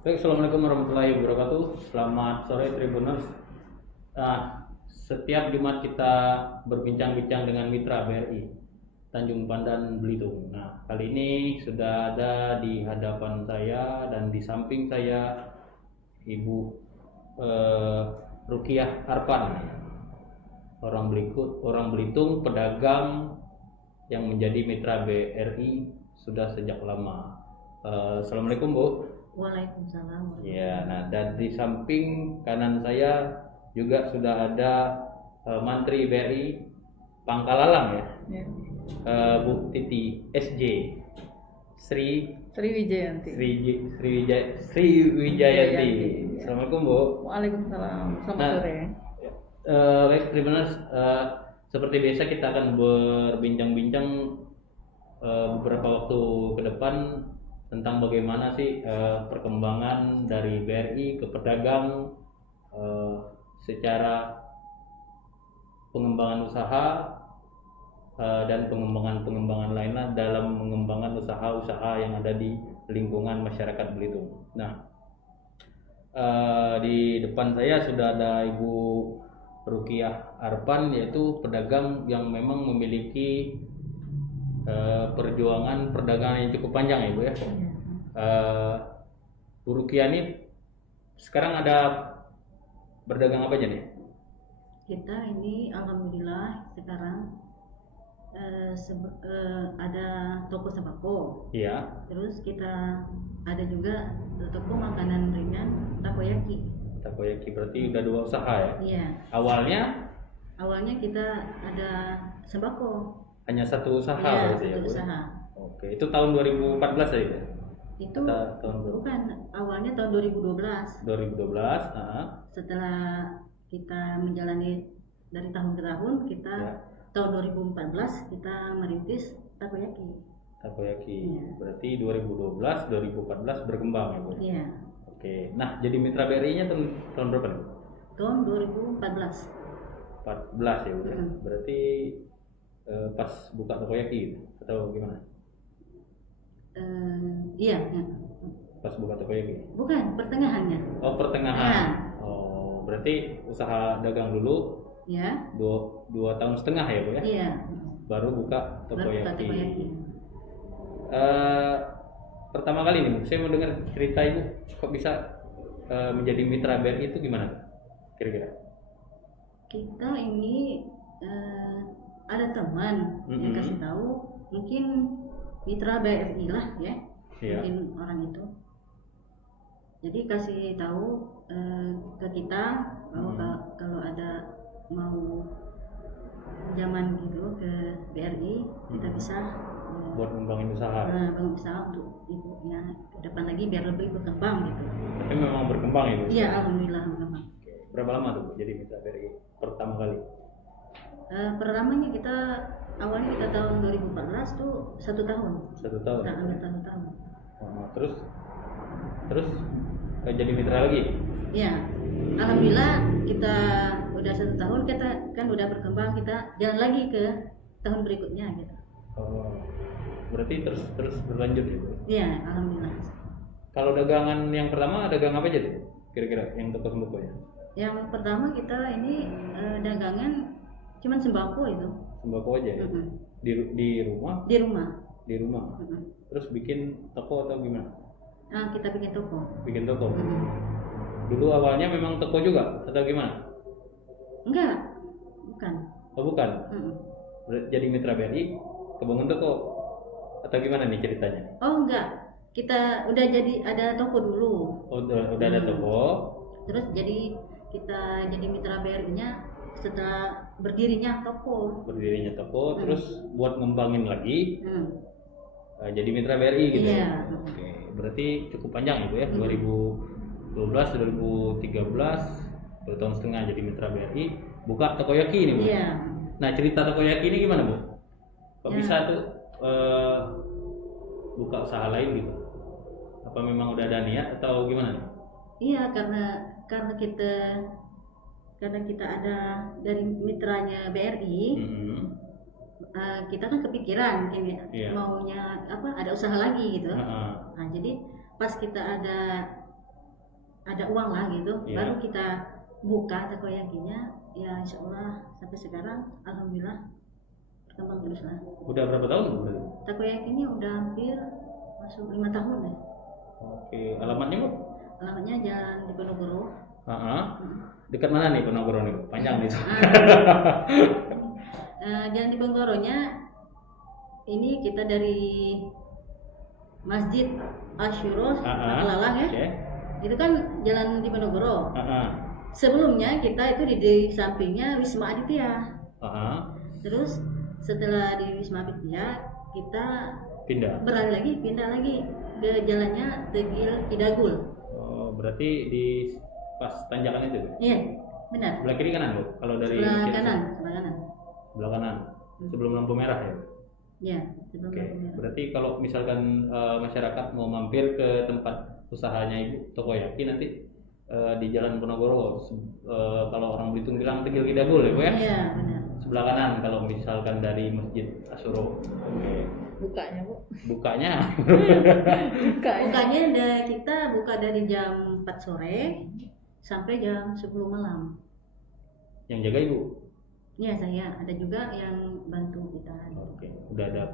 Baik, Assalamualaikum warahmatullahi wabarakatuh. Selamat sore Tribuners. Setiap Jumat kita berbincang-bincang dengan mitra BRI Tanjung Pandan Belitung. Nah, kali ini sudah ada di hadapan saya dan di samping saya Ibu Rukiah Arpan, orang Belitung, pedagang yang menjadi mitra BRI sudah sejak lama. Assalamualaikum, Bu. Waalaikumsalam. Ya, nah, dan di samping kanan saya juga sudah ada Mantri BRI Pangkalalang ya, Bu Titi SJ Sriwijayanti. Sriwijayanti. Assalamualaikum, Bu. Waalaikumsalam. Selamat Nah, sore. Baik, Tribuners, seperti biasa kita akan berbincang-bincang beberapa waktu ke depan tentang bagaimana sih perkembangan dari BRI ke pedagang secara pengembangan usaha dan pengembangan lainnya dalam mengembangkan usaha-usaha yang ada di lingkungan masyarakat Belitung. Nah, di depan saya sudah ada Ibu Rukiah Arpan, yaitu pedagang yang memang memiliki perjuangan perdagangan yang cukup panjang ya, Bu ya. Bu Rukiah ini sekarang ada berdagang apa aja nih? Kita ini alhamdulillah sekarang ada toko sembako. Iya. Terus kita ada juga toko makanan ringan takoyaki. Takoyaki, berarti udah 2 usaha ya? Iya. Awalnya kita ada sembako. hanya 1 usaha Iya, berarti ya, satu Bu? usaha. Oke, itu tahun 2014 ya? Itu Tahun bukan, awalnya tahun 2012. 2012, Setelah kita menjalani dari tahun ke tahun, kita ya. tahun 2014 kita merintis takoyaki. Takoyaki. Iya. Berarti 2012, 2014 berkembang ya, Bu? Iya. Oke. Nah, jadi mitra BRI-nya tahun berapa nih? Tahun 2014. 14 ya, Bu ya? Mm-hmm. Berarti pas buka takoyaki gitu, atau gimana? Iya. Pas buka takoyaki? Bukan, pertengahannya. Oh, pertengahan. Nah. Oh, berarti usaha dagang dulu Ya. 2 tahun setengah ya, Bu ya? Iya. Baru buka Baru buka takoyaki. takoyaki. Pertama kali nih, Bu, saya mau dengar cerita Ibu kok bisa menjadi mitra BRI itu gimana kira-kira? Kita ini ada teman yang kasih tahu, mungkin mitra BRI lah ya. Iya. Mungkin orang itu. Jadi kasih tahu ke kita bahwa kalau ada mau pinjaman gitu ke BRI, kita bisa buat ngembangin usaha. bangun usaha untuk ibunya ke depan lagi biar lebih berkembang gitu. Tapi memang berkembang ya, Bu? Iya, alhamdulillah berkembang. Oke. Berapa lama tuh, Bu, jadi mitra BRI pertama kali? Pertamanya kita awalnya kita tahun 2014 tuh 1 tahun. 1 tahun. Kita ambil 1 tahun. Oh, terus jadi mitra lagi? Iya, alhamdulillah kita udah 1 tahun, kita kan udah berkembang, kita jalan lagi ke tahun berikutnya gitu. Oh, berarti terus berlanjut ya, Bu? Iya, alhamdulillah. Kalau dagangan yang pertama dagang apa aja tuh kira-kira yang toko sembako ya? Yang pertama kita ini dagangan cuman sembako itu. Sembako aja ya? Mm-hmm. Di rumah? Di rumah. Di rumah. Mm-hmm. Terus bikin toko atau gimana? Nah, kita bikin toko. Bikin toko. Mm-hmm. Dulu awalnya memang toko juga atau gimana? Enggak, bukan. Oh, bukan. Mm-hmm. Jadi mitra BRI kebangun toko atau gimana nih ceritanya? Oh enggak, kita udah jadi ada toko dulu. Oh, udah ada toko. Terus jadi kita jadi mitra BRI-nya setelah berdirinya toko. Berdirinya toko, terus buat ngembangin lagi. Jadi mitra BRI gitu. Iya. Oke, berarti cukup panjang itu ya, 2012, 2013, 2 tahun setengah jadi mitra BRI, buka takoyaki ini, Bu. Iya. Nah, cerita takoyaki ini gimana, Bu? Kok Ya. bisa tuh buka usaha lain gitu? Apa memang udah ada niat atau gimana nih? Iya, karena kita ada dari mitranya BRI. Kita kan kepikiran Iya. maunya apa, ada usaha lagi gitu. Heeh. Nah, jadi pas kita ada ada uang lah gitu, Iya. baru kita buka takoyakinya. Ya insya Allah sampai sekarang alhamdulillah berkembang terus lah. Udah berapa tahun berarti? Takoyakinya udah hampir masuk 5 tahun deh. Oke, alamatnya Bu? Alamatnya Jalan Diponegoro. Dekat mana nih Ponorogo nih? Panjang nih. Jalan Diponegoronya ini kita dari Masjid Asyuro Lalang ya. Oke. Itu kan Jalan Diponegoro. Sebelumnya kita itu di sampingnya Wisma Aditya. Terus setelah di Wisma Aditya kita pindah lagi ke jalannya Tegil Kidagul. Oh, berarti di pas tanjakan itu? Iya, benar. Sebelah kiri kanan Bu? Kalau dari sebelah kanan. Sebelah kanan. Sebelum lampu merah ya? Iya, sebelum lampu merah. Berarti kalau misalkan masyarakat mau mampir ke tempat usahanya Ibu Tokoyaki nanti di Jalan Ponorogo, kalau orang Belitung bilang Tegil Kidagul ya Bu ya? Iya, benar. Sebelah kanan kalau misalkan dari Masjid Asyuro. Oke. Bukanya Bu? Bukanya Kita buka dari jam 4 sore sampai jam 10 malam. Yang jaga Ibu? Iya, saya. Ada juga yang bantu kita. Oke, udah ada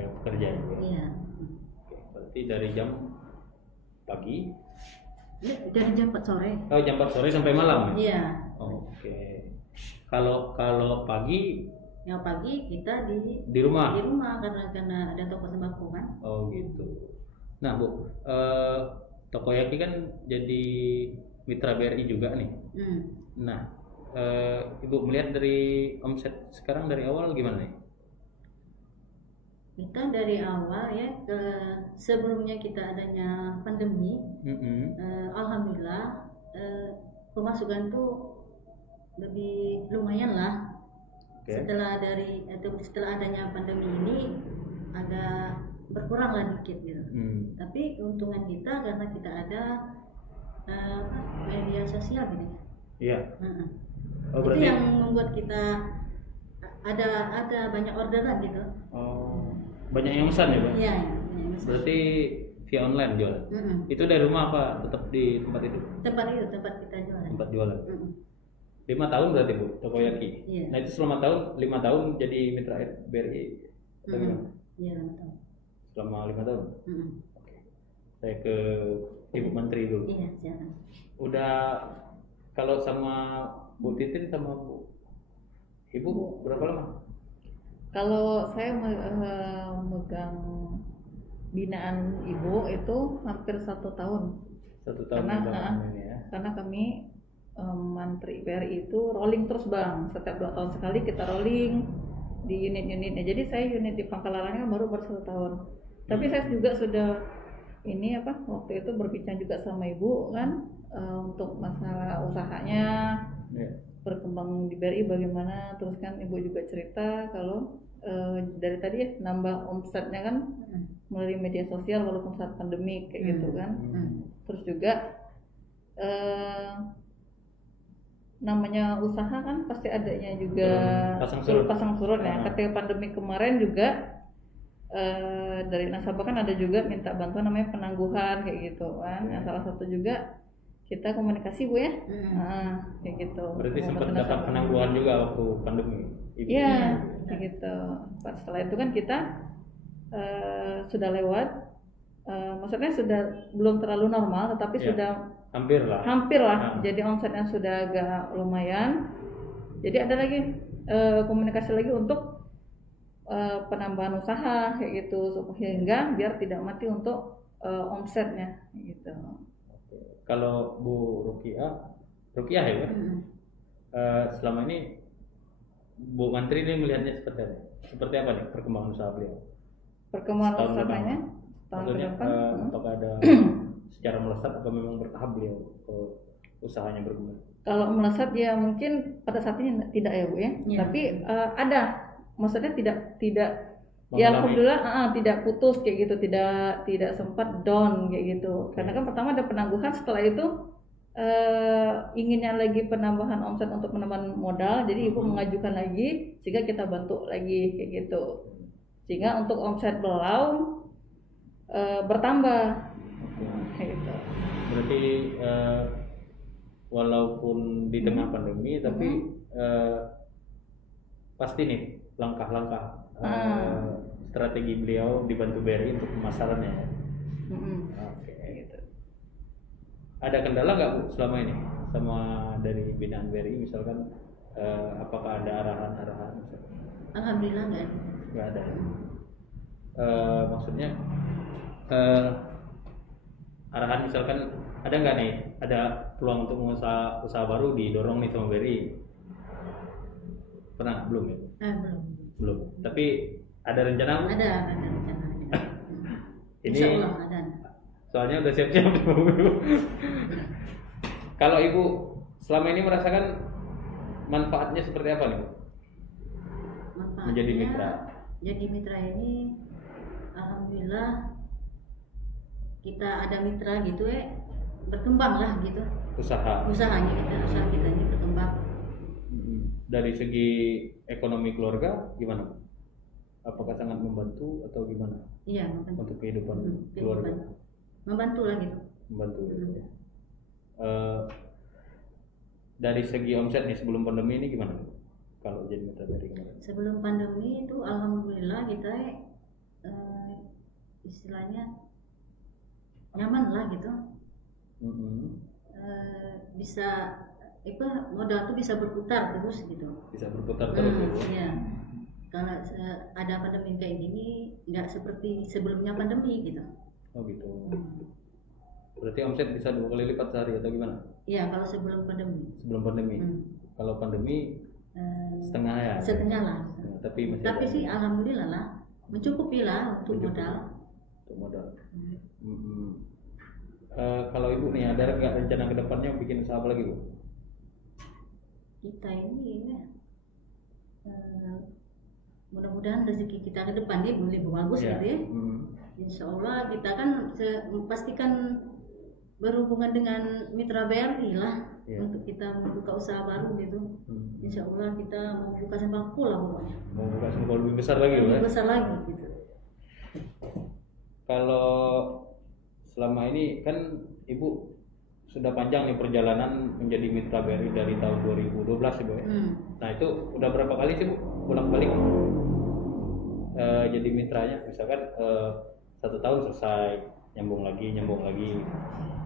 yang bekerja Ibu ya? Iya. Oke, berarti dari jam pagi? Dari jam 4 sore. Oh, jam 4 sore sampai malam? Iya. Oke. Kalau pagi? Yang pagi kita di rumah karena ada toko sembako kan. Oh gitu. Nah Bu, Tokoyaki kan jadi mitra BRI juga nih. Nah, Ibu melihat dari omset sekarang dari awal gimana nih? Kita dari awal ya, sebelumnya kita adanya pandemi, alhamdulillah pemasukan tuh lebih lumayan lah. Setelah adanya pandemi ini agak berkurang lah dikit gitu. Tapi keuntungan kita karena kita ada media sosial gitu. Iya. Oh, itu yang membuat kita ada banyak orderan gitu. Oh, banyak yang pesan ya Pak? Iya. Berarti via online jualan? Itu dari rumah apa tetap di tempat itu? Tempat kita jualan. Tempat jualan. 5 tahun berarti Bu, Tokoyaki. Iya. Nah itu selama 5 tahun jadi mitra BRI atau gimana? Iya, 5 tahun. Selama 5 tahun? Oke. Saya ke Ibu Menteri dulu. Iya, silakan. Udah, kalau sama Bu Titin sama Bu Ibu berapa lama? Kalau saya megang binaan Ibu itu hampir 1 tahun. 1 tahun ini ya. Karena kami Mantri BRI itu rolling terus Bang, setiap 2 tahun sekali kita rolling di unit-unitnya. Jadi saya unit di Pangkalarangnya baru 1 tahun. Tapi saya juga sudah waktu itu berbincang juga sama Ibu kan untuk masalah usahanya, berkembang di BRI bagaimana. Terus kan Ibu juga cerita kalau dari tadi ya nambah omsetnya kan melalui media sosial walaupun saat pandemi kayak gitu kan. Terus juga namanya usaha kan pasti adanya juga pasang surut ya. Ketika pandemi kemarin juga dari nasabah kan ada juga minta bantuan namanya penangguhan kayak gitu kan. Yang salah satu juga kita komunikasi Bu ya. Kayak gitu. Berarti sempat dapat penangguhan juga waktu pandemi. Iya, kayak gitu. Setelah itu kan kita sudah lewat, maksudnya sudah belum terlalu normal, tetapi sudah hampir lah. Jadi omsetnya sudah agak lumayan. Jadi ada lagi komunikasi lagi untuk penambahan usaha kayak gitu, sehingga biar tidak mati untuk omsetnya gitu. Kalau Bu Rukiah ya kan? Selama ini Bu Menteri ini melihatnya seperti apa nih perkembangan usaha beliau? Perkembangan usahanya tahun ke depan? Apakah ada secara melesat atau memang bertahap beliau usahanya berkembang? Kalau melesat ya mungkin pada saat ini tidak ya Bu ya. Tapi ada, maksudnya tidak ya alhamdulillah tidak putus kayak gitu, tidak sempat down kayak gitu. Karena kan pertama ada penangguhan, setelah itu inginnya lagi penambahan omset untuk penambahan modal, jadi Ibu mengajukan lagi sehingga kita bantu lagi kayak gitu, sehingga untuk omset belau bertambah Gitu. Berarti walaupun di tengah pandemi tapi pasti nih langkah-langkah strategi beliau dibantu BRI untuk pemasarannya ya. Oke. Gitu. Ada kendala nggak Bu selama ini sama dari binaan BRI misalkan apakah ada arahan-arahan misalkan? Alhamdulillah Nggak ada ya? Maksudnya arahan misalkan ada nggak nih ada peluang untuk usaha baru didorong nih sama BRI? Pernah? Belum ya? belum. Tapi ada rencana Bu? Ada rencana. Ini Insya Allah ada. soalnya udah siap-siap nih, Bu. Kalau Ibu selama ini merasakan manfaatnya seperti apa nih Bu? Manfaatnya, Menjadi mitra. Jadi mitra ini alhamdulillah kita ada mitra gitu berkembang lah gitu. Usaha Usaha kita ini berkembang. dari segi ekonomi keluarga gimana? Apakah sangat membantu atau gimana Iya, membantu. untuk kehidupan Kehidupan. keluarga? Membantu lah gitu. Membantu. Dari segi omset nih sebelum pandemi ini gimana? Kalau jadi mitra BRI kemarin? Sebelum pandemi itu alhamdulillah kita istilahnya nyaman lah gitu. Bisa modal tuh bisa berputar terus gitu. Bisa berputar terus ya Bu? Iya. Kalau ada pandemi kayak gini nggak seperti sebelumnya pandemi gitu. Oh gitu. Berarti omset bisa 2 kali lipat sehari atau gimana? Iya, kalau sebelum pandemi. Sebelum pandemi. Kalau pandemi setengah ya. Setengah lah. Nah, tapi masih Tapi ada sih alhamdulillah lah mencukupi lah untuk Mencukupi. modal. untuk modal. Kalau Ibu nih ada nggak rencana kedepannya bikin usaha apa lagi Bu? Kita ini mudah-mudahan rezeki kita ke depan dia lebih bagus Iya. gitu ya. Insya Allah kita kan pastikan berhubungan dengan mitra BRI lah Iya. untuk kita membuka usaha baru gitu. Insya Allah kita mau buka sepak bola pokoknya. Mau buka sekolah lebih besar lagi Bu ya? Lebih besar lagi gitu. Kalau selama ini kan Ibu sudah panjang nih perjalanan menjadi mitra BRI dari tahun 2012 ya Bu ya? Nah itu udah berapa kali sih Bu bolak-balik jadi mitranya? Misalkan 1 tahun selesai, nyambung lagi.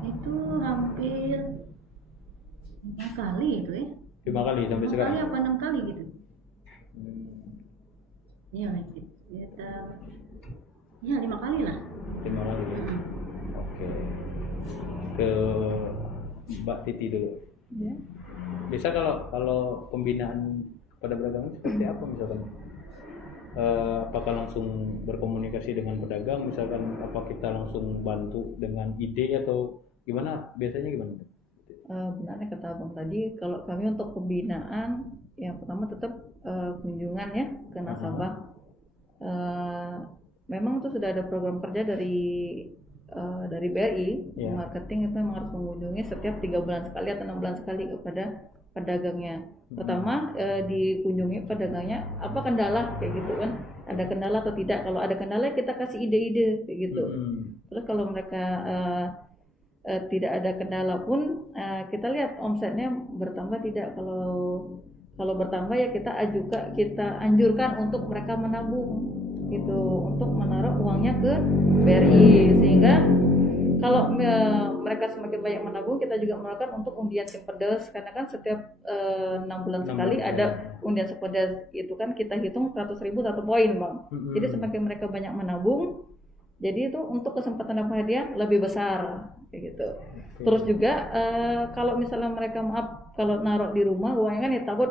Itu hampir 5 kali itu ya. 5 kali sampai 5 sekarang? kali apa 6 kali gitu. Iya gitu. Ya 5 kali lah. 5 kali ya? Oke. Ke Mbak Titi dulu. Ya. Bisa kalau pembinaan pada pedagang seperti apa misalkan? Apakah langsung berkomunikasi dengan pedagang misalkan, apa kita langsung bantu dengan ide atau gimana, biasanya gimana? Benarnya kata Abang tadi, kalau kami untuk pembinaan yang pertama tetap kunjungan ya ke nasabah. Memang itu sudah ada program kerja dari BRI. Yeah. Marketing itu memang harus mengunjungi setiap 3 bulan sekali atau 6 bulan sekali kepada pedagangnya. Pertama dikunjungi pedagangnya, apa kendala kayak gitu kan, ada kendala atau tidak. Kalau ada kendala kita kasih ide-ide kayak gitu. Terus kalau mereka tidak ada kendala pun kita lihat omsetnya bertambah tidak. Kalau bertambah ya kita anjurkan untuk mereka menabung gitu, untuk menaruh uangnya ke BRI, sehingga kalau mereka semakin banyak menabung, kita juga melakukan untuk undian Simpedes, karena kan setiap 6 bulan sekali ada undian Simpedes, itu kan kita hitung 100.000 1 poin Bang. Jadi semakin mereka banyak menabung, jadi itu untuk kesempatan dapat hadiah lebih besar kayak gitu. Terus juga kalau misalnya mereka kalau naruh di rumah uangnya kan ya takut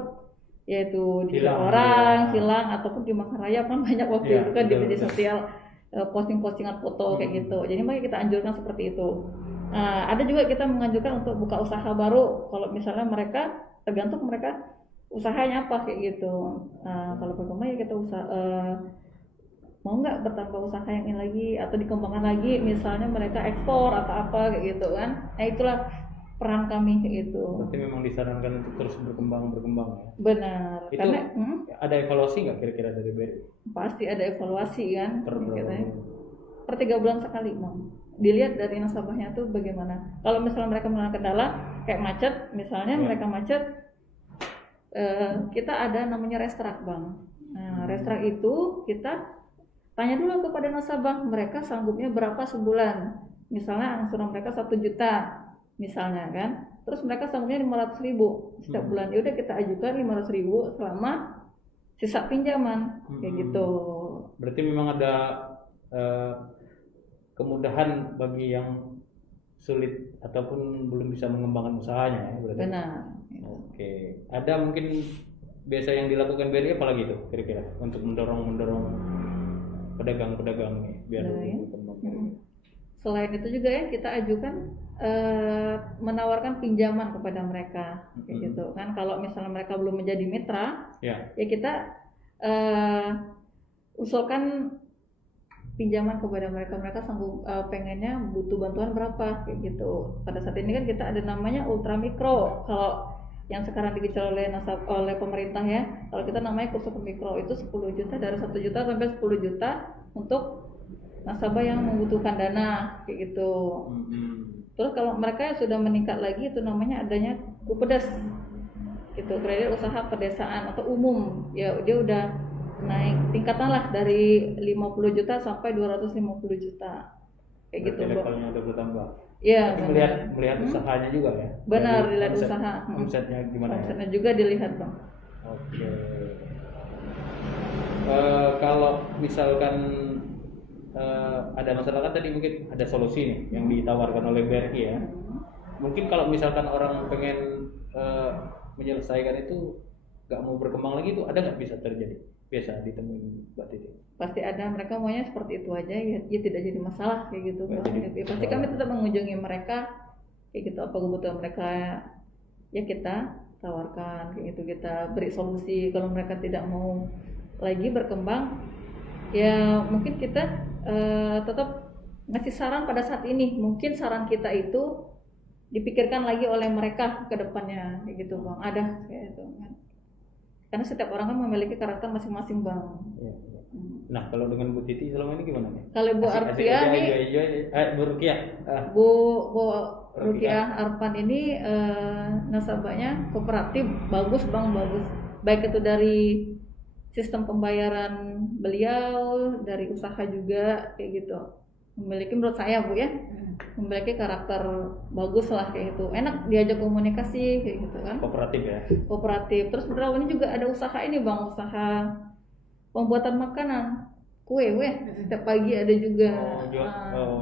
yaitu hilang ataupun dimakan rayap kan banyak waktu itu kan di media sosial posting-postingan foto kayak gitu. Jadi makanya kita anjurkan seperti itu. Ada juga kita menganjurkan untuk buka usaha baru kalau misalnya mereka tergantung mereka usahanya apa kayak gitu. Kalau pertama ya kita mau nggak bertambah usaha yang ini lagi atau dikembangkan lagi, misalnya mereka ekspor atau apa kayak gitu kan. Nah itulah peran kami kayak gitu. Berarti memang disarankan untuk terus berkembang ya. Benar. Itu karena ada evaluasi nggak kira-kira dari BRI? pasti ada evaluasi kan. per 3 bulan sekali bang. Dilihat dari nasabahnya tuh bagaimana. Kalau misalnya mereka mengalami kendala kayak macet, misalnya mereka macet, kita ada namanya restrak bang. Nah restrak itu kita tanya dulu kepada nasabah, mereka sanggupnya berapa sebulan. Misalnya angsuran mereka 1 juta, misalnya kan. Terus mereka sanggupnya 500.000 setiap bulan. Ya udah kita ajukan 500.000 selama sisa pinjaman, kayak gitu. Berarti memang ada kemudahan bagi yang sulit ataupun belum bisa mengembangkan usahanya ya berarti. Benar. Oke. Ada mungkin biasa yang dilakukan BRI apa lagi tuh kira-kira untuk mendorong pedagang-pedagang nih biar lebih berkembang. Selain itu juga ya kita ajukan menawarkan pinjaman kepada mereka, kayak gitu kan. Kalau misalnya mereka belum menjadi mitra, ya kita usulkan pinjaman kepada mereka. Mereka sanggup pengennya butuh bantuan berapa, kayak gitu. Pada saat ini kan kita ada namanya ultra mikro. Kalau yang sekarang dikejar oleh pemerintah ya, kalau kita namanya kursus mikro itu 10 juta, dari 1 juta sampai 10 juta untuk nasabah yang membutuhkan dana, kayak gitu. Terus kalau mereka sudah meningkat lagi itu namanya adanya KUPEDES gitu, kredit usaha pedesaan atau umum ya, dia udah naik tingkatan lah dari 50 juta sampai 250 juta kayak gitu. Levelnya udah bertambah. Iya. Tapi melihat usahanya juga ya. Benar, dilihat usaha. Omsetnya gimana? Omsetnya juga dilihat bang. Oke. Kalau misalkan ada masalah kan tadi mungkin ada solusi nih yang ditawarkan oleh BRI ya. Mungkin kalau misalkan orang pengen menyelesaikan itu nggak mau berkembang lagi itu ada nggak bisa terjadi? Biasa ditemuin Mbak Titi. Pasti ada, mereka maunya seperti itu aja ya tidak jadi masalah kayak gitu. Pasti kami tetap mengunjungi mereka kayak gitu, apa kebutuhan mereka ya kita tawarkan kayak gitu, kita beri solusi. Kalau mereka tidak mau lagi berkembang ya mungkin kita tetap ngasih saran pada saat ini. Mungkin saran kita itu dipikirkan lagi oleh mereka ke depannya kayak gitu bang. Ada kayak gitu kan. Karena setiap orang kan memiliki karakter masing-masing bang. Ya. Nah kalau dengan Bu Titi selama ini gimana nih? Kalau Bu Arfiah nih, Bu Rukiah, Bu Rukiah Arfan ini nasabahnya kooperatif, bagus bang, bagus. Baik itu dari sistem pembayaran beliau, dari usaha juga kayak gitu. Memiliki menurut saya Bu ya, memiliki karakter bagus lah kayak gitu, enak diajak komunikasi kayak gitu kan. Kooperatif ya. Kooperatif. Terus beliau ini juga ada usaha ini bang, usaha pembuatan makanan, kue setiap pagi ada juga.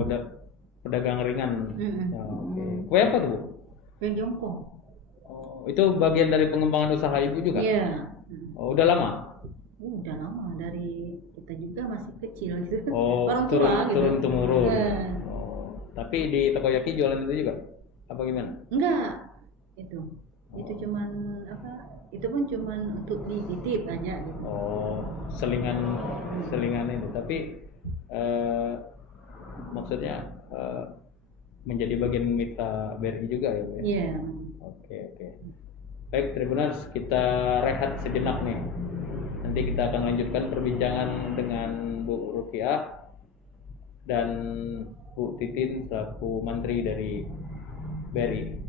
Udah pedagang ringan. Kue apa tuh Bu? Kue jongkok. Itu bagian dari pengembangan usaha Ibu juga? Iya. Udah lama? Udah lama, dari kita juga masih kecil gitu. Orang tua turun temurun. Tapi di Takoyaki jualan itu juga? Apa gimana? Enggak. Itu cuman apa? Itu pun cuman untuk dititip aja gitu. Selingan itu. Tapi maksudnya menjadi bagian mitra BRI juga ya? Iya. Oke. Baik, Tribuners, kita rehat sejenak nih. Nanti kita akan lanjutkan perbincangan dengan Bu Rukiah dan Bu Titin selaku Mantri dari BRI.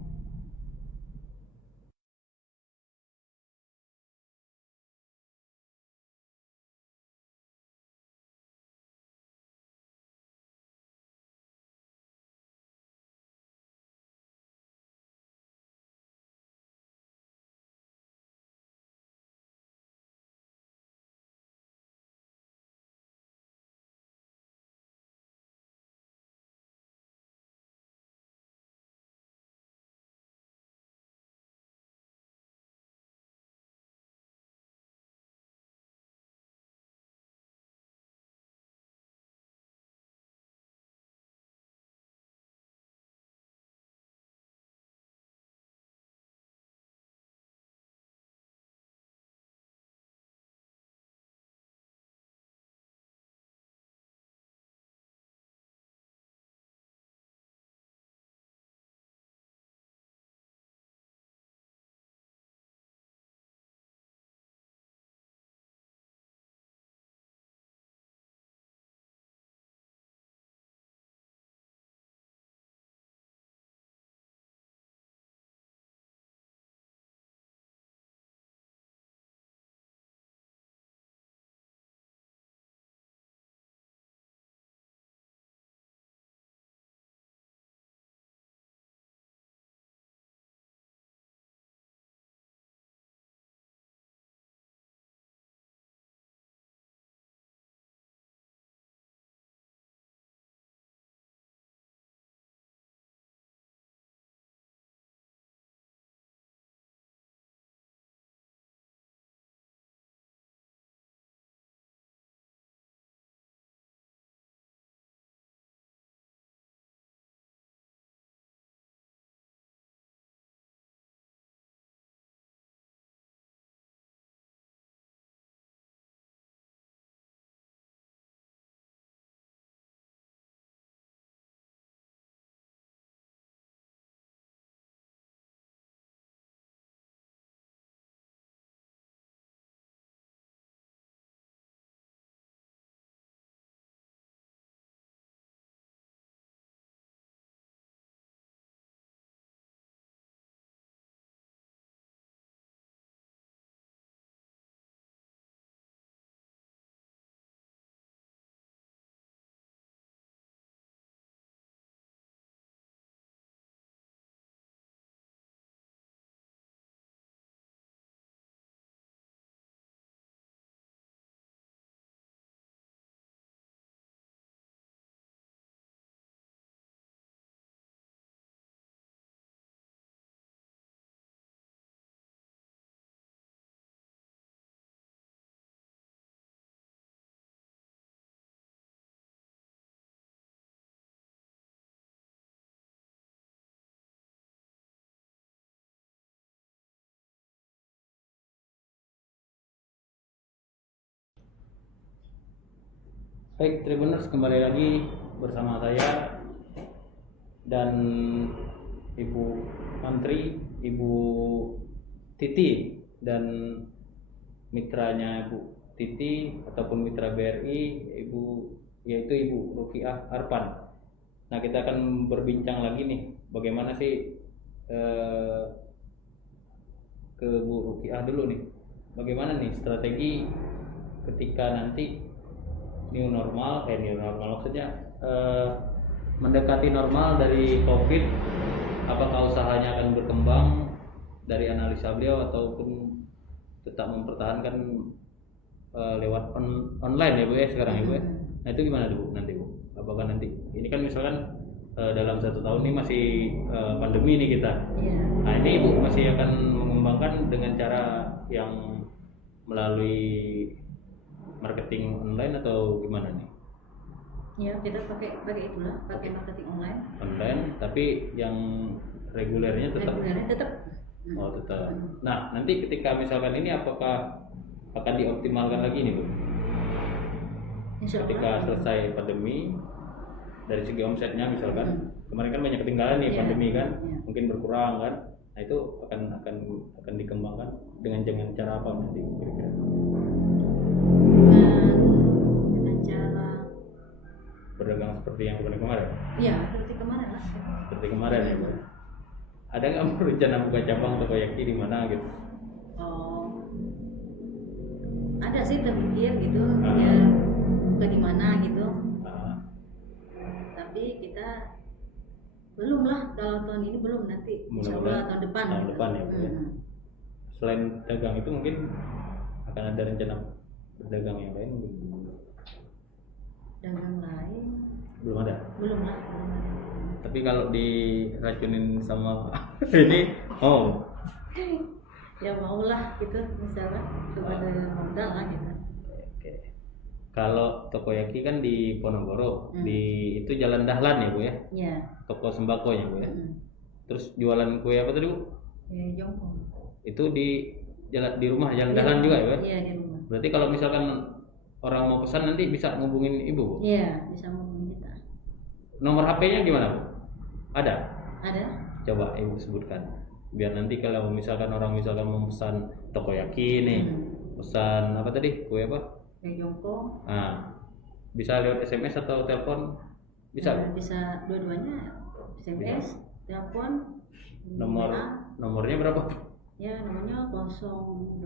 Baik, Tribuners, kembali lagi bersama saya dan Ibu Mantri, Ibu Titi, dan mitranya Ibu Titi ataupun mitra BRI, yaitu Ibu Rukiah Arpan. Nah, kita akan berbincang lagi nih, bagaimana sih ke Bu Rukiah dulu nih, bagaimana nih strategi ketika nanti new normal maksudnya mendekati normal dari COVID, apakah usahanya akan berkembang dari analisa beliau ataupun tetap mempertahankan lewat online ya Bu ya sekarang ya Bu ya. Nah itu gimana Bu nanti Bu? Apakah nanti ini kan misalkan dalam 1 tahun ini masih pandemi nih kita. Nah ini Ibu masih akan mengembangkan dengan cara yang melalui marketing online atau gimana nih? Ya, kita pakai itulah, pakai marketing online. Tapi yang regulernya tetap. Oh tetap. Nah nanti ketika misalkan ini apakah akan dioptimalkan lagi nih Bu? Ketika selesai pandemi, dari segi omsetnya misalkan kemarin kan banyak ketinggalan nih pandemi kan, mungkin berkurang kan. Nah itu akan dikembangkan dengan cara apa nanti kira-kira? Dengan cara berdagang seperti yang kemarin? Iya, seperti kemarin lah. Seperti kemarin ya Bu. Ada nggak rencana buka cabang Tokoyaki di mana gitu? Oh, ada sih terpikir gitu, ya buka di mana gitu. Tapi kita belum lah, kalau tahun ini belum, nanti insyaallah tahun depan. Tahun depan ya Bu ya. Selain dagang itu mungkin akan ada rencana berdagang yang lain mungkin? Dagang lain Belum ada. Tapi kalau diracunin sama ini, ya maulah gitu, misalnya kepada modal lah gitu. Oke. Kalau Tokoyaki kan di Ponorogo, di itu Jalan Dahlan ya Bu ya? Iya. Toko sembako ya Bu ya. Terus jualan kue apa tadi Bu? Ya, jongkong. Itu di rumah Jalan Dahlan juga ya Bu? Iya, di rumah. Berarti kalau misalkan orang mau pesan nanti bisa ngubungin Ibu Bu? Iya, bisa ngubungin kita. Nomor HP-nya gimana Bu? Ada? Ada. Coba Ibu sebutkan. Biar nanti kalau misalkan orang mau pesan Tokoyaki nih, pesan apa tadi? Kue apa? Jongkong. Nah, bisa lewat SMS atau telepon? Bisa? Bisa dua-duanya. SMS, telepon. Nomornya berapa? Ya, nomornya 0819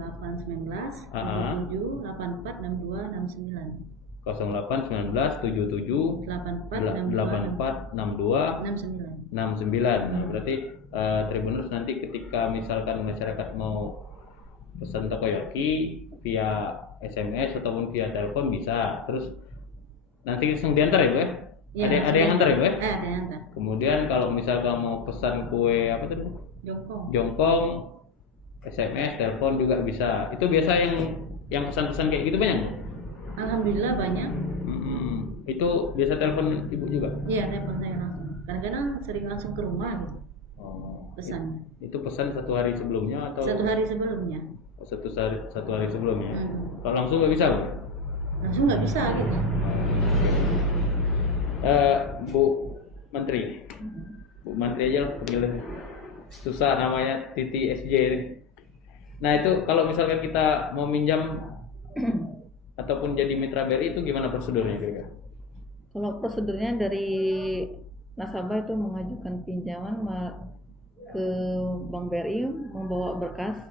77 84 62 69. 0819 77 84 62 69. Nah, berarti Tribuners nanti ketika misalkan masyarakat mau pesan Tokoyaki via SMS ataupun via telepon bisa. Terus nanti langsung diantar ya Bu ya? Ada yang antar ya Bu ya? Ada yang antar. Kemudian kalau misalkan mau pesan kue apa tadi? Jongkong, SMS, telepon juga bisa. Itu biasa yang pesan-pesan kayak gitu banyak? Alhamdulillah banyak. Itu biasa telepon Ibu juga? Iya, telepon saya langsung. Kadang-kadang sering langsung ke rumah gitu. Pesan. Itu pesan 1 hari sebelumnya atau? 1 hari sebelumnya. Satu hari sebelumnya. Kalau langsung nggak bisa Bu? Langsung nggak bisa gitu. Bu Menteri aja lah panggilnya. Susah namanya Titi SJ ini. Nah itu kalau misalkan kita mau minjam ataupun jadi mitra BRI itu gimana prosedurnya kira-kira? Kalau prosedurnya dari nasabah itu mengajukan pinjaman ke Bank BRI, membawa berkas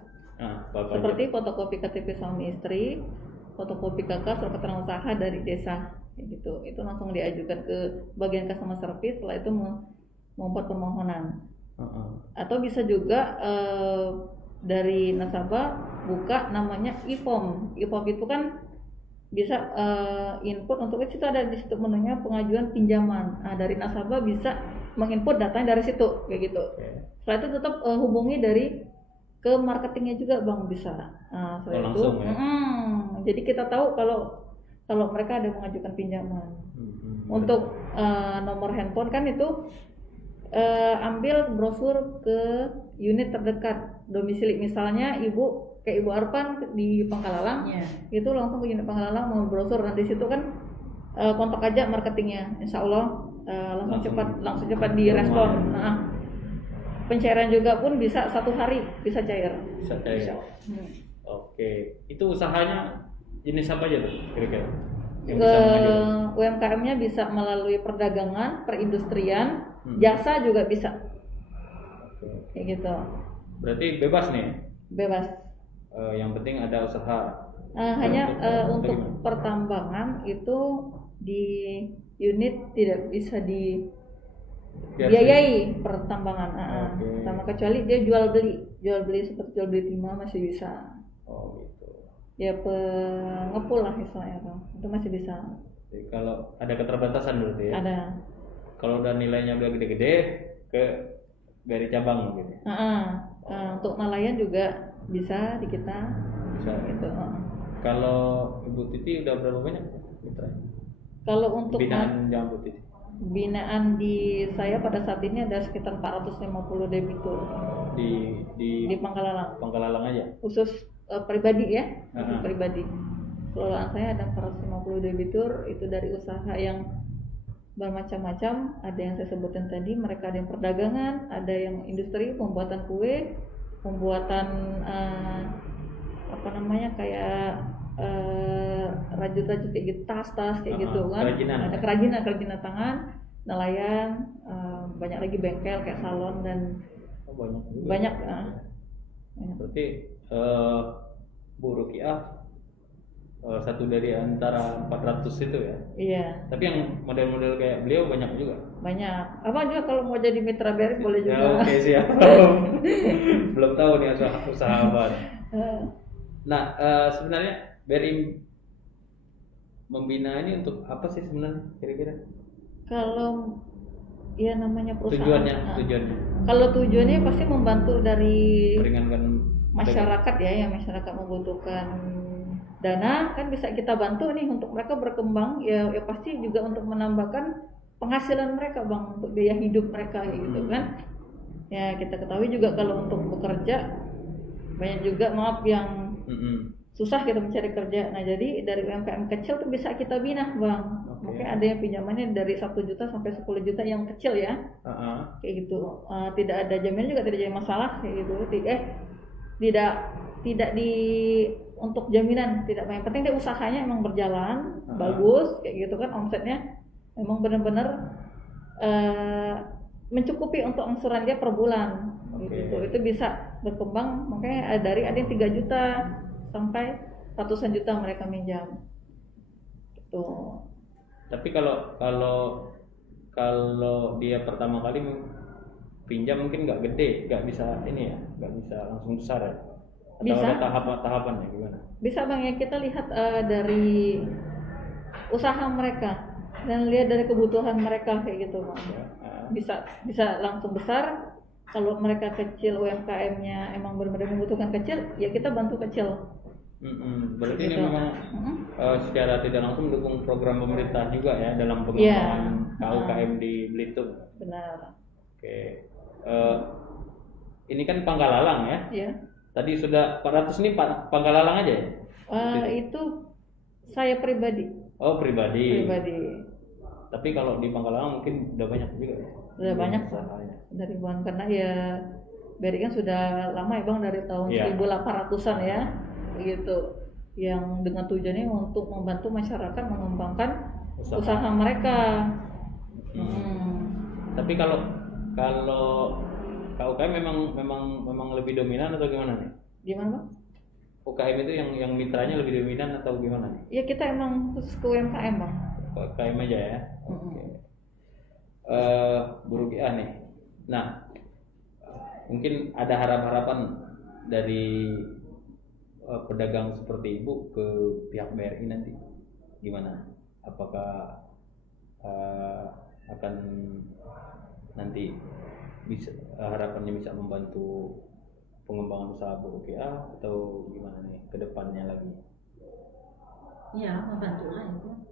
seperti fotokopi KTP suami istri, fotokopi KK, surat keterangan usaha dari desa, gitu. Itu langsung diajukan ke bagian customer service. Setelah itu membuat permohonan. Atau bisa juga dari nasabah buka namanya e-form. E-form itu kan bisa input untuk itu ada di situ menunya pengajuan pinjaman. Nah, dari nasabah bisa menginput datanya dari situ kayak gitu. Setelah itu tetap hubungi dari ke marketingnya juga Bang bisa. Nah, setelah itu jadi kita tahu kalau mereka ada mengajukan pinjaman. Untuk nomor handphone kan itu ambil brosur ke unit terdekat domisili. Misalnya Ibu Arpan di Pangkalalang, itu langsung ke unit Pangkalalang mau brosur. Nah di situ kan kontak aja marketingnya, insya Allah langsung cepat direspon. Nah, pencairan juga pun bisa 1 hari bisa cair. Bisa cair. Oke, itu usahanya jenis apa aja tuh kira-kira? Yang bisa mengajukan? UMKM-nya bisa melalui perdagangan, perindustrian, jasa juga bisa. Kayak gitu. Berarti bebas nih? Bebas. Yang penting ada usaha. Hanya untuk pertambangan itu di unit tidak bisa dibiayai pertambangan. Pertama kecuali dia jual beli seperti jual beli timah masih bisa. Oh gitu. Ya pengepul lah istilahnya itu masih bisa. Jadi kalau ada keterbatasan berarti ya? Ada. Kalau udah nilainya udah gede-gede ke dari cabang gitu. Untuk nelayan juga bisa di kita. Bisa. Gitu. Kalau Ibu Titi udah berapa banyak mitra? Kalau untuk binaan Ibu Titi? Binaan di saya pada saat ini ada sekitar 450 debitur. Di Pangkalalang. Pangkalalang aja. Khusus pribadi ya, pribadi. Kelolaan saya ada 450 debitur, itu dari usaha yang bermacam-macam. Ada yang saya sebutkan tadi, mereka ada yang perdagangan, ada yang industri, pembuatan kue, pembuatan kayak rajut-rajut kayak gitu, tas-tas kayak gitu kan. Ada kerajinan tangan, nelayan, banyak lagi bengkel kayak salon dan banyak. Berarti Bu Rukiah satu dari antara 400 itu ya? Iya. Tapi yang model-model kayak beliau banyak juga? Banyak. Abang juga kalau mau jadi mitra BRI boleh juga. Ya, oke, siap. Belum tahu nih usaha apa. Nah, sebenarnya BRI membina ini untuk apa sih sebenarnya kira-kira? Kalau ya namanya perusahaan. Tujuannya. Kalau tujuannya pasti membantu dari meringankan masyarakat ya, yang masyarakat membutuhkan dana kan bisa kita bantu nih untuk mereka berkembang ya pasti juga untuk menambahkan penghasilan mereka Bang, untuk biaya hidup mereka gitu kan. Ya kita ketahui juga kalau untuk bekerja banyak juga yang susah kita mencari kerja. Nah jadi dari UMKM kecil tuh bisa kita bina Bang. Mungkin ada yang pinjamannya dari 1 juta sampai 10 juta yang kecil ya. Kayak gitu. Tidak ada jaminan juga, tidak jadi masalah kayak gitu. Tidak di untuk jaminan tidak, yang penting dia usahanya emang berjalan bagus kayak gitu kan, omsetnya memang benar-benar mencukupi untuk angsuran dia per bulan gitu. Itu bisa berkembang, makanya ada yang 3 juta sampai ratusan juta mereka minjam gitu. Tapi kalau dia pertama kali pinjam mungkin nggak gede, nggak bisa ini ya, nggak bisa langsung besar ya? Atau bisa. Ada tahapannya gimana? Bisa Bang ya, kita lihat dari usaha mereka dan lihat dari kebutuhan mereka kayak gitu Bang. Bisa langsung besar. Kalau mereka kecil, UMKM-nya emang benar-benar membutuhkan kecil, ya kita bantu kecil. Berarti gitu. Ini memang secara tidak langsung mendukung program pemerintah juga ya dalam pengembangan UMKM di Belitung. Benar. Oke. Ini kan Pangkalalang ya? Iya. Tadi sudah 400 ini Pangkalalang aja ya? Itu saya pribadi. Oh pribadi. Tapi kalau di Pangkalalang mungkin udah banyak juga ya? Sudah banyak dari ribuan, karena ya BRI kan sudah lama ya Bang, dari tahun 1800-an ya gitu, yang dengan tujuannya untuk membantu masyarakat mengembangkan usaha mereka. Tapi kalau UKM memang lebih dominan atau gimana nih? Gimana Bang? UKM itu yang mitranya lebih dominan atau gimana nih? Ya kita emang khusus ke UMKM Bang. UKM aja ya. Bu Rukiah nih. Nah, mungkin ada harapan dari pedagang seperti Ibu ke pihak BRI nanti gimana? Apakah akan nanti harapannya bisa membantu pengembangan usaha Bu Rukiah atau gimana nih ke depannya lagi? Ya, membantulah itu.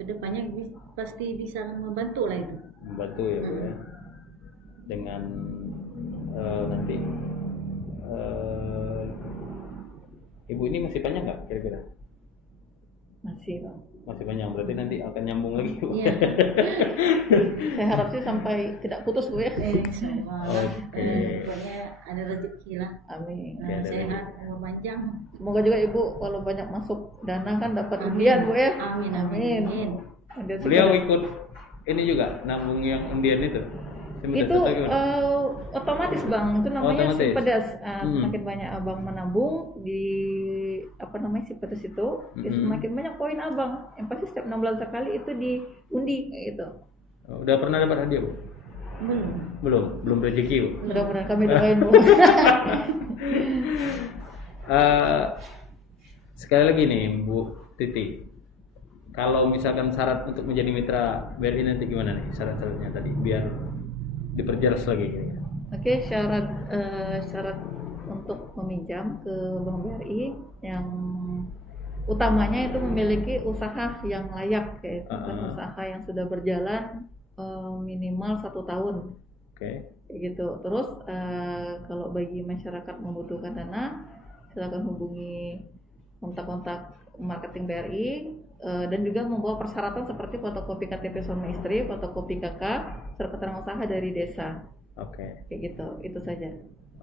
Kedepannya pasti bisa membantu lah itu. Membantu ya Bu ya. Dengan nanti Ibu ini masih banyak nggak kira-kira? Masih Bang. Masih banyak, berarti nanti akan nyambung lagi Bu. Iya. Saya harap sih sampai tidak putus Bu ya. Insyaallah. Oke. Pokoknya ada rezeki lah. Amin. Oke, ada Sehat, umur panjang. Semoga juga Ibu kalau banyak masuk dana kan dapat undian Bu ya. Amin. Amin. Amin. Undian Beliau seperti- ikut ini juga nabung yang undian itu. Simpedes itu atau gimana? otomatis Bang, itu namanya Otomatis. Simpedes. Hmm. Semakin banyak abang menabung di apa namanya Simpedes itu, ya Hmm. semakin banyak poin abang. Yang pasti setiap 6 bulan sekali itu diundi kayak gitu. Udah pernah dapat hadiah Bu? Belum rezeki Bu. Mudah-mudahan kami doain Bu. Sekali lagi nih Bu Titi, kalau misalkan syarat untuk menjadi mitra BRI nanti gimana nih syarat-syaratnya tadi biar diperjelas lagi kayaknya. Oke, syarat untuk meminjam ke Bank BRI yang utamanya itu memiliki usaha yang layak, yaitu kan usaha yang sudah berjalan minimal 1 tahun. Oke. Kayak gitu. Terus kalau bagi masyarakat membutuhkan dana, silakan hubungi kontak-kontak marketing BRI dan juga membawa persyaratan seperti fotokopi KTP suami istri, fotokopi KK, surat keterangan usaha dari desa. Oke. Kayak gitu. Itu saja.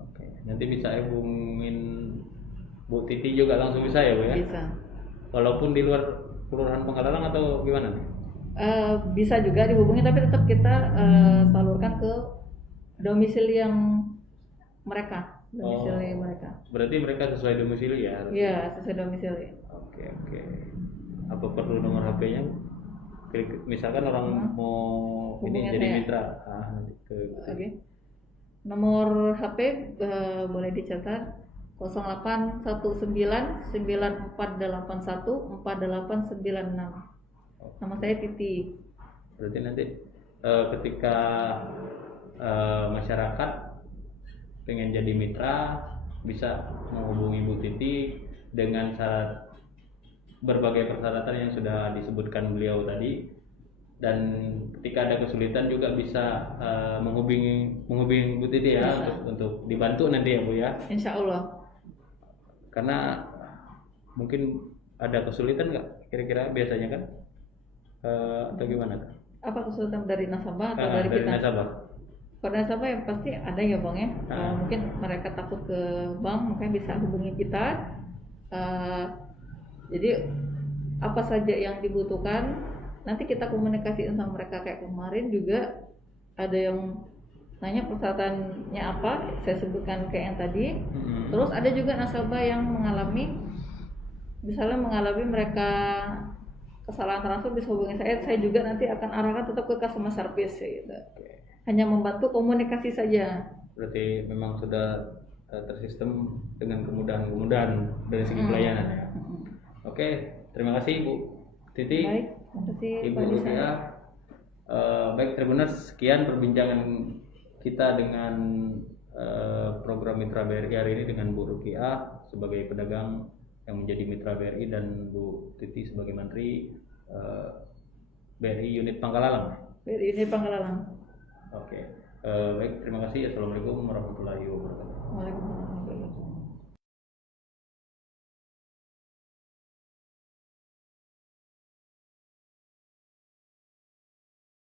Oke. Nanti bisa hubungin Bu Titi juga langsung bisa ya Bu ya? Bisa. Walaupun di luar Kelurahan Pangkalalang atau gimana nih? Bisa juga dihubungi, tapi tetap kita salurkan ke domisili yang mereka. Domisili mereka. Berarti mereka sesuai domisili ya? Iya, sesuai domisili. Oke. Apa perlu nomor HP-nya? Misalkan orang mau ini Hubungin jadi saya. mitra, nanti ke Oke. Nomor HP boleh dicatat 0819 9481 4896. Nama saya Titi. Berarti nanti ketika masyarakat pengen jadi mitra bisa menghubungi Bu Titi dengan syarat berbagai persyaratan yang sudah disebutkan beliau tadi, dan ketika ada kesulitan juga bisa menghubungi Bu Titi ya untuk dibantu nanti ya Bu ya, Insya Allah. karena mungkin ada kesulitan nggak kira-kira biasanya kan atau gimana? Apa kesulitan dari nasabah atau dari Dari kita? nasabah. Kalau nasabah ya pasti ada ya Bang ya. Mungkin mereka takut ke bank, makanya bisa hubungi kita. Jadi apa saja yang dibutuhkan nanti kita komunikasiin sama mereka. Kayak kemarin juga ada yang nanya persyaratannya apa, saya sebutkan kayak yang tadi. Terus ada juga nasabah yang mengalami, misalnya mengalami mereka kesalahan transfer, bisa hubungi saya juga nanti akan arahkan tetap ke customer service gitu. Hanya membantu komunikasi saja. Berarti memang sudah tersistem dengan kemudahan dari segi pelayanan ya. Oke, terima kasih Bu Titi. Baik, terima kasih Ibu Pak Nisa. Rukia. Baik Tribuners, sekian perbincangan kita dengan program Mitra BRI hari ini dengan Bu Rukia sebagai pedagang yang menjadi Mitra BRI dan Bu Titi sebagai Menteri BRI Unit Pangkalalang. BRI ini Pangkalalang. Oke, baik terima kasih. Assalamualaikum warahmatullahi wabarakatuh. Waalaikumsalam.